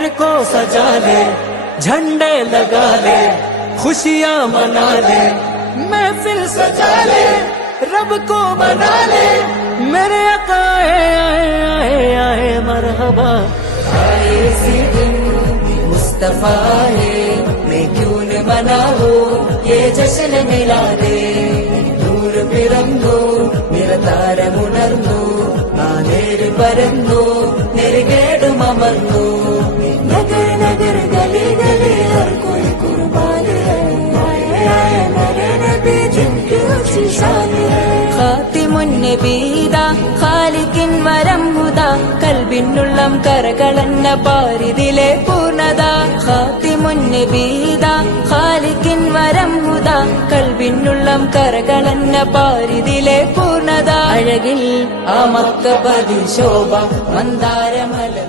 घर को सजा ले, झंडे लगा ले, खुशियाँ मना ले, महफिल सजा ले, रब को मना ले, मेरे आका आए आए आए मरहबा। आए इसी दिन मुस्तफा है, मैं क्यों न मनाऊं ये जश्न मिला दे। നൂർ പിറന്നു നിറതാരമുണർന്നു, നാനേര് പരന്നു നെരുകേടും അമർന്നു। നഗർ നഗർ ഗലി ഗലി ഹർ കോയി കുർബാനി ഹൈ, ആയേ ആയേ മേരെ നബി ജിൻകി ഊંચી शान है। ഖാതിമുൻ നബീദാ ഖാലിഖിൻ വരം ഹുദാ, കൽബിനുള്ളം കരകളന്ന പാരിതിലെ പൂർണ്ണത। ഖാതിമുൻ നബീദാ ഖാലിഖിൻ വരം ഹുദാ, കൽബിനുള്ളം കരകളന്ന പാരിതിലെ പൂർണ്ണത। അഴകിൽ ആ മക്കപതി ശോഭ മന്ദാരമലർ